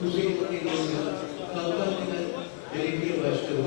Kuzey Ege'nin Kalkanlı'nın belediye başkanı.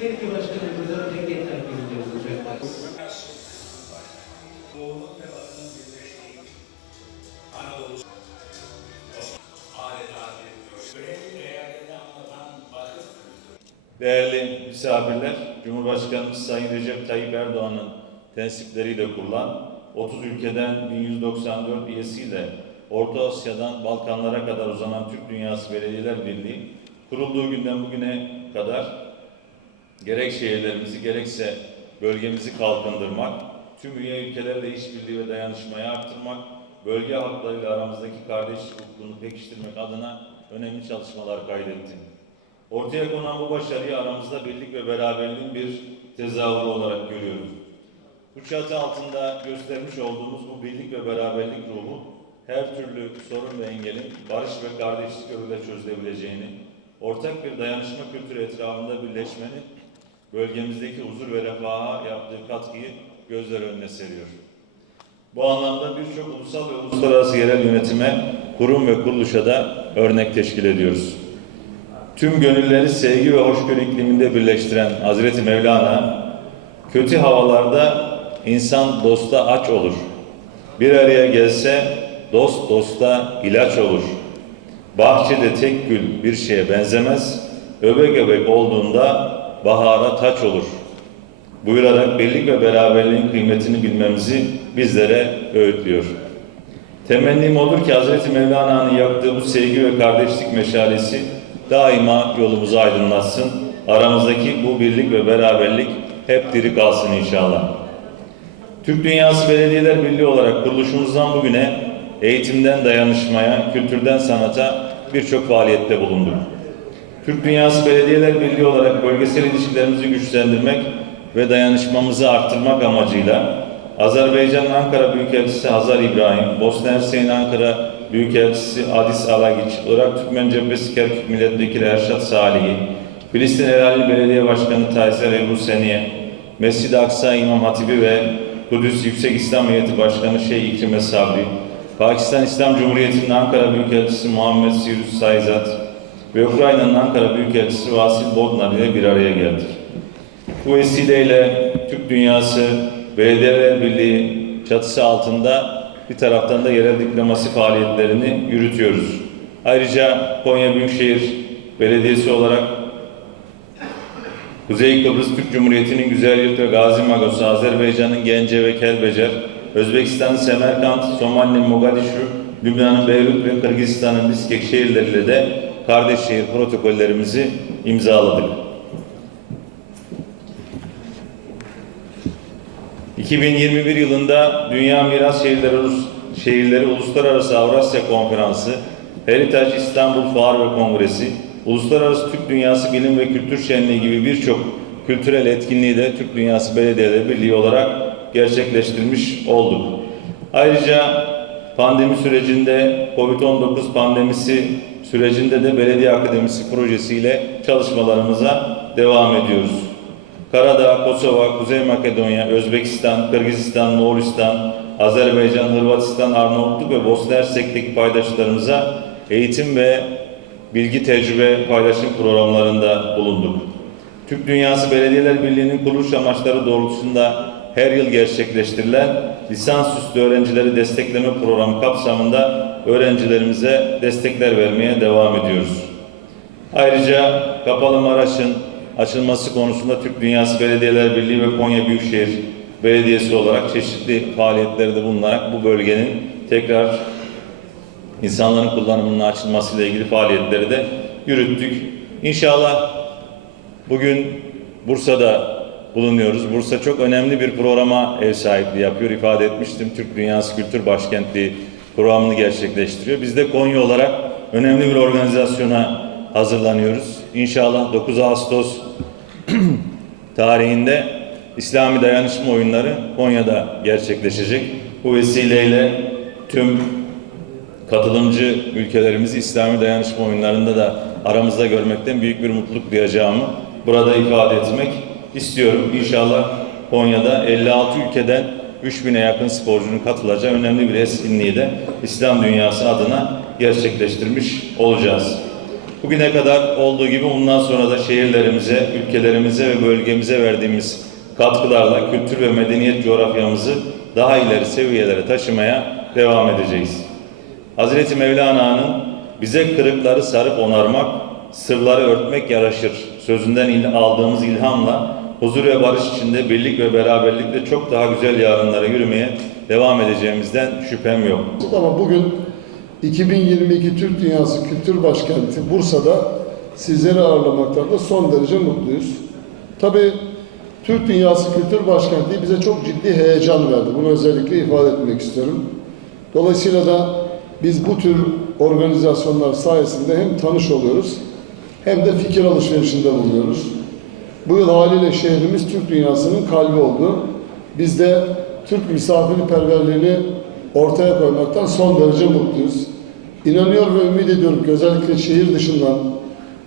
Her iki başkanımızdan tek tek takibinde olacaklar. Doğu'nun ve Batı'nın birleştiği Anadolu adeta bir değerlerini anlatan Değerli misafirler, Cumhurbaşkanımız Sayın Recep Tayyip Erdoğan'ın tensipleriyle kurulan 30 ülkeden 1194 üyesiyle Orta Asya'dan Balkanlara kadar uzanan Türk Dünyası Belediyeler Birliği kurulduğu günden bugüne kadar gerek şehirlerimizi gerekse bölgemizi kalkındırmak, tüm üye ülkelerle işbirliği ve dayanışmayı arttırmak, bölge halklarıyla aramızdaki kardeşlik hukukunu pekiştirmek adına önemli çalışmalar kaydetti. Ortaya konan bu başarıyı aramızda birlik ve beraberliğin bir tezahürü olarak görüyoruz. Bu çatı altında göstermiş olduğumuz bu birlik ve beraberlik ruhu her türlü sorun ve engelin barış ve kardeşlik yoluyla çözülebileceğini, ortak bir dayanışma kültürü etrafında birleşmenin bölgemizdeki huzur ve refaha yaptığı katkıyı gözler önüne seriyor. Bu anlamda birçok ulusal ve uluslararası yerel yönetime, kurum ve kuruluşa da örnek teşkil ediyoruz. Tüm gönülleri sevgi ve hoşgörü ikliminde birleştiren Hazreti Mevlana, kötü havalarda insan dosta aç olur. Bir araya gelse dost dosta ilaç olur. Bahçede tek gül bir şeye benzemez, öbek öbek olduğunda bahara taç olur. Buyurarak birlik ve beraberliğin kıymetini bilmemizi bizlere öğütlüyor. Temennim olur ki Hazreti Mevlana'nın yaktığı bu sevgi ve kardeşlik meşalesi daima yolumuzu aydınlatsın. Aramızdaki bu birlik ve beraberlik hep diri kalsın inşallah. Türk Dünyası Belediyeler Birliği olarak kuruluşumuzdan bugüne eğitimden dayanışmaya, kültürden sanata birçok faaliyette bulunduk. Türk Dünyası Belediyeler Birliği olarak bölgesel ilişkilerimizi güçlendirmek ve dayanışmamızı arttırmak amacıyla Azerbaycan'ın Ankara Büyükelçisi Hazar İbrahim, Bosna Hersek'in Ankara Büyükelçisi Adis Alagiç, Irak Türkmen Cephesi Kerkük Milletvekili Erşat Salih'i, Filistin Herhalde Belediye Başkanı Tayser Ebu Seniye, Mescid-i Aksa İmam Hatibi ve Kudüs Yüksek İslam Heyeti Başkanı Şeyh İkrime Sabri, Pakistan İslam Cumhuriyeti'nin Ankara Büyükelçisi Muhammed Sirus Sayzat ve Ukrayna'nın Ankara Büyükelçisi Vasil Bodnar ile bir araya geldik. Bu vesileyle Türk Dünyası Belediyeler Birliği çatısı altında bir taraftan da yerel diplomasi faaliyetlerini yürütüyoruz. Ayrıca Konya Büyükşehir Belediyesi olarak Kuzey Kıbrıs Türk Cumhuriyeti'nin Güzelyurt ve Gazi Magosu, Azerbaycan'ın Gence ve Kelbecer, Özbekistan'ın Semerkant, Somali'nin Mogadishu, Lübnan'ın Beyrut ve Kırgızistan'ın Biskek şehirleriyle de kardeş şehir protokollerimizi imzaladık. 2021 yılında Dünya Miras Şehirleri, Şehirleri Uluslararası Avrasya Konferansı, Heritage İstanbul Fuar ve Kongresi, Uluslararası Türk Dünyası Bilim ve Kültür Şenliği gibi birçok kültürel etkinliği de Türk Dünyası Belediyeleri Birliği olarak gerçekleştirmiş olduk. Ayrıca pandemi sürecinde COVID-19 pandemisi sürecinde de Belediye Akademisi projesiyle çalışmalarımıza devam ediyoruz. Karadağ, Kosova, Kuzey Makedonya, Özbekistan, Kırgızistan, Moğolistan, Azerbaycan, Hırvatistan, Arnavutluk ve Bosna Hersek'teki paydaşlarımıza eğitim ve bilgi tecrübe paylaşım programlarında bulunduk. Türk Dünyası Belediyeler Birliği'nin kuruluş amaçları doğrultusunda her yıl gerçekleştirilen lisansüstü öğrencileri destekleme programı kapsamında öğrencilerimize destekler vermeye devam ediyoruz. Ayrıca Kapalı Maraş'ın açılması konusunda Türk Dünyası Belediyeler Birliği ve Konya Büyükşehir Belediyesi olarak çeşitli faaliyetlerde bulunarak bu bölgenin tekrar insanların kullanımının açılmasıyla ilgili faaliyetleri de yürüttük. İnşallah bugün Bursa'da bulunuyoruz. Bursa çok önemli bir programa ev sahipliği yapıyor. İfade etmiştim. Türk Dünyası Kültür Başkentliği programını gerçekleştiriyor. Biz de Konya olarak önemli bir organizasyona hazırlanıyoruz. İnşallah 9 Ağustos tarihinde İslami Dayanışma Oyunları Konya'da gerçekleşecek. Bu vesileyle tüm katılımcı ülkelerimizi İslami Dayanışma Oyunları'nda da aramızda görmekten büyük bir mutluluk duyacağımı burada ifade etmek istiyorum. İnşallah Konya'da 56 ülkeden 3000'e yakın sporcunun katılacağı önemli bir etkinliği de İslam dünyası adına gerçekleştirmiş olacağız. Bugüne kadar olduğu gibi bundan sonra da şehirlerimize, ülkelerimize ve bölgemize verdiğimiz katkılarla kültür ve medeniyet coğrafyamızı daha ileri seviyelere taşımaya devam edeceğiz. Hazreti Mevlana'nın bize kırıkları sarıp onarmak, sırları örtmek yaraşır sözünden aldığımız ilhamla huzur ve barış içinde birlik ve beraberlikle çok daha güzel yarınlara yürümeye devam edeceğimizden şüphem yok. Ama bugün 2022 Türk Dünyası Kültür Başkenti Bursa'da sizleri ağırlamaktan da son derece mutluyuz. Tabii Türk Dünyası Kültür Başkenti bize çok ciddi heyecan verdi. Bunu özellikle ifade etmek istiyorum. Dolayısıyla da biz bu tür organizasyonlar sayesinde hem tanış oluyoruz hem de fikir alışverişinde bulunuyoruz. Bu yıl haliyle şehrimiz Türk dünyasının kalbi oldu. Biz de Türk misafirperverliğini ortaya koymaktan son derece mutluyuz. İnanıyor ve ümit ediyorum ki özellikle şehir dışından,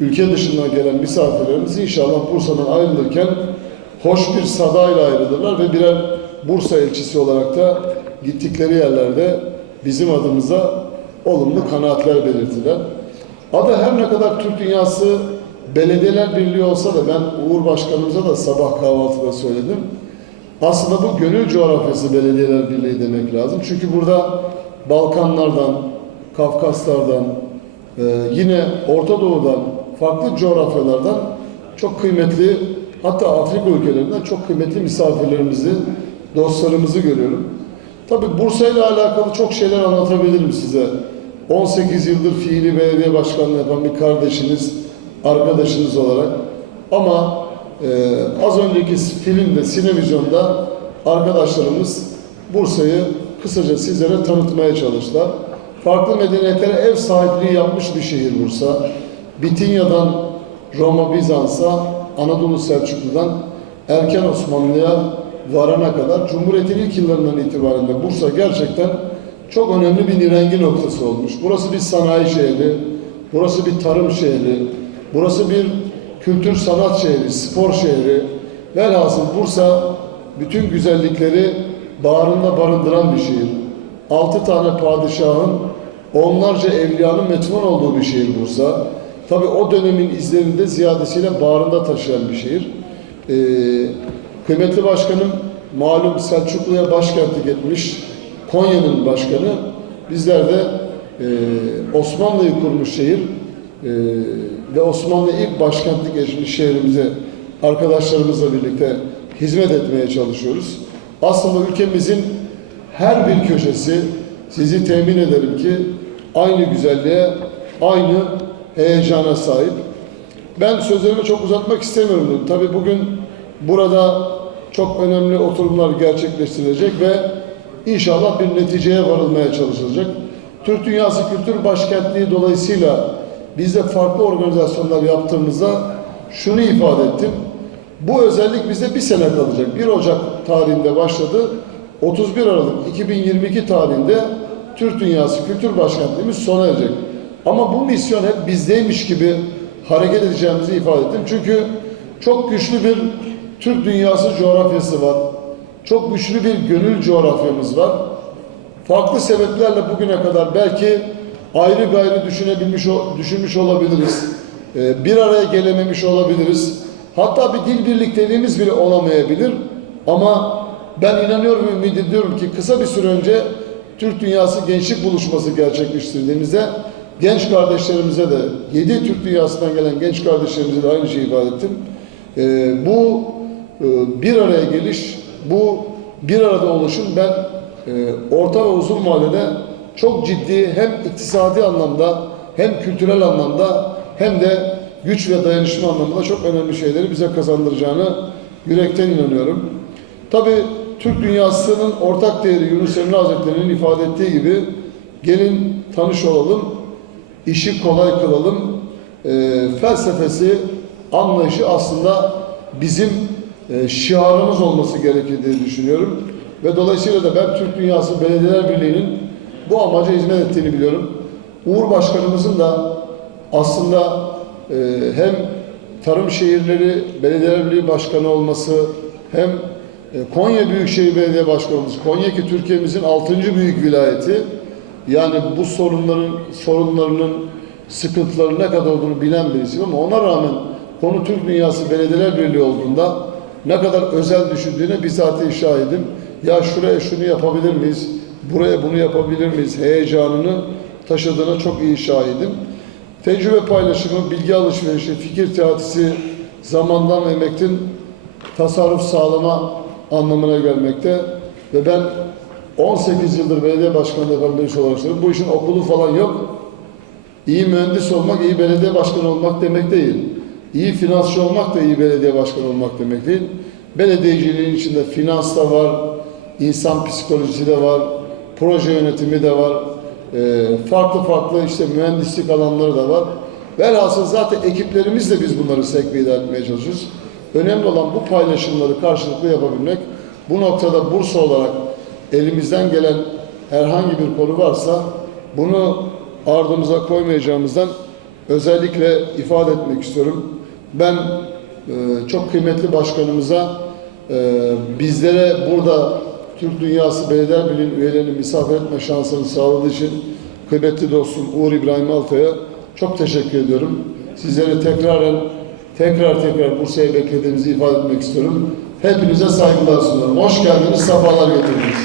ülke dışından gelen misafirlerimiz inşallah Bursa'dan ayrılırken hoş bir sadayla ayrılırlar ve birer Bursa elçisi olarak da gittikleri yerlerde bizim adımıza olumlu kanaatler belirtirler. Adı her ne kadar Türk Dünyası Belediyeler Birliği olsa da ben Uğur Başkanımıza da sabah kahvaltıda söyledim. Aslında bu gönül coğrafyası Belediyeler Birliği demek lazım. Çünkü burada Balkanlardan, Kafkaslardan, e, yine Orta Doğu'dan, farklı coğrafyalardan çok kıymetli, hatta Afrika ülkelerinden çok kıymetli misafirlerimizi, dostlarımızı görüyorum. Tabii Bursa ile alakalı çok şeyler anlatabilirim size. 18 yıldır fiili belediye başkanlığı yapan bir kardeşiniz, arkadaşınız olarak. Ama e, az önceki filmde, sinevizyonda arkadaşlarımız Bursa'yı kısaca sizlere tanıtmaya çalıştılar. Farklı medeniyetlere ev sahipliği yapmış bir şehir Bursa. Bitinya'dan Roma, Bizans'a, Anadolu Selçuklu'dan erken Osmanlı'ya varana kadar Cumhuriyet'in ilk yıllarından itibaren de Bursa gerçekten çok önemli bir nirengi noktası olmuş. Burası bir sanayi şehri, burası bir tarım şehri, burası bir kültür sanat şehri, spor şehri. Velhasıl Bursa bütün güzellikleri bağrında barındıran bir şehir. Altı tane padişahın, onlarca evliyanın metfun olduğu bir şehir Bursa. Tabi o dönemin izlerini de ziyadesiyle bağrında taşıyan bir şehir. Ee, kıymetli başkanım malum Selçuklu'ya başkentlik etmiş Konya'nın başkanı. Bizler de e, Osmanlı'yı kurmuş şehir e, ve Osmanlı ilk başkentlik etmiş şehrimize arkadaşlarımızla birlikte hizmet etmeye çalışıyoruz. Aslında ülkemizin her bir köşesi sizi temin ederim ki aynı güzelliğe, aynı heyecana sahip. Ben sözlerimi çok uzatmak istemiyorum. Tabii bugün burada çok önemli oturumlar gerçekleştirilecek ve inşallah bir neticeye varılmaya çalışılacak. Türk Dünyası Kültür Başkentliği dolayısıyla biz de farklı organizasyonlar yaptığımızda şunu ifade ettim. Bu özellik bize bir sene kalacak. 1 Ocak tarihinde başladı. 31 Aralık 2022 tarihinde Türk Dünyası Kültür Başkentliğimiz sona erecek. Ama bu misyon hep bizdeymiş gibi hareket edeceğimizi ifade ettim. Çünkü çok güçlü bir Türk dünyası coğrafyası var. Çok güçlü bir gönül coğrafyamız var. Farklı sebeplerle bugüne kadar belki ayrı gayrı düşünebilmiş, düşünmüş olabiliriz. Ee, bir araya gelememiş olabiliriz. Hatta bir dil birlikteliğimiz bile olamayabilir. Ama ben inanıyorum ümit ediyorum ki kısa bir süre önce Türk Dünyası Gençlik Buluşması gerçekleştirdiğimizde genç kardeşlerimize de, yedi Türk Dünyası'ndan gelen genç kardeşlerimize de aynı şeyi ifade ettim. Ee, bu e, bir araya geliş, bu bir arada oluşum ben e, orta ve uzun vadede çok ciddi hem iktisadi anlamda hem kültürel anlamda hem de güç ve dayanışma anlamında çok önemli şeyleri bize kazandıracağını yürekten inanıyorum. Tabii Türk dünyasının ortak değeri Yunus Emre Hazretleri'nin ifade ettiği gibi gelin tanış olalım, işi kolay kılalım e, felsefesi, anlayışı aslında bizim e, şiarımız olması gerekir diye düşünüyorum. Ve dolayısıyla da ben Türk Dünyası Belediyeler Birliği'nin bu amaca hizmet ettiğini biliyorum. Uğur Başkanımızın da aslında e, hem Tarım Şehirleri Belediyeler Birliği Başkanı olması hem E, Konya Büyükşehir Belediye Başkanımız, Konya ki Türkiye'mizin 6. büyük vilayeti. Yani bu sorunların sorunlarının sıkıntıların ne kadar olduğunu bilen birisiyim ama ona rağmen konu Türk Dünyası Belediyeler Birliği olduğunda ne kadar özel düşündüğüne bizatihi şahidim. Ya şuraya şunu yapabilir miyiz? Buraya bunu yapabilir miyiz? Heyecanını taşıdığına çok iyi şahidim. Tecrübe paylaşımı, bilgi alışverişi, fikir teatisi, zamandan emektin tasarruf sağlama anlamına gelmekte ve ben 18 yıldır belediye başkanlığı olarak söylüyorum. Bu işin okulu falan yok. İyi mühendis olmak, iyi belediye başkanı olmak demek değil. İyi finansçı olmak da iyi belediye başkanı olmak demek değil. Belediyeciliğin içinde finans da var, insan psikolojisi de var, proje yönetimi de var, Ee, farklı farklı işte mühendislik alanları da var. Velhasıl zaten ekiplerimizle biz bunları sekbide etmeye çalışıyoruz. Önemli olan bu paylaşımları karşılıklı yapabilmek. Bu noktada Bursa olarak elimizden gelen herhangi bir konu varsa bunu ardımıza koymayacağımızdan özellikle ifade etmek istiyorum. Ben e, çok kıymetli başkanımıza e, bizlere burada Türk Dünyası Belediye Birliği üyelerini misafir etme şansını sağladığı için kıymetli dostum Uğur İbrahim Altay'a çok teşekkür ediyorum. Sizleri tekraren tekrar tekrar Bursa'ya beklediğimizi ifade etmek istiyorum. Hepinize saygılar sunuyorum. Hoş geldiniz, sabahlar getirdiniz.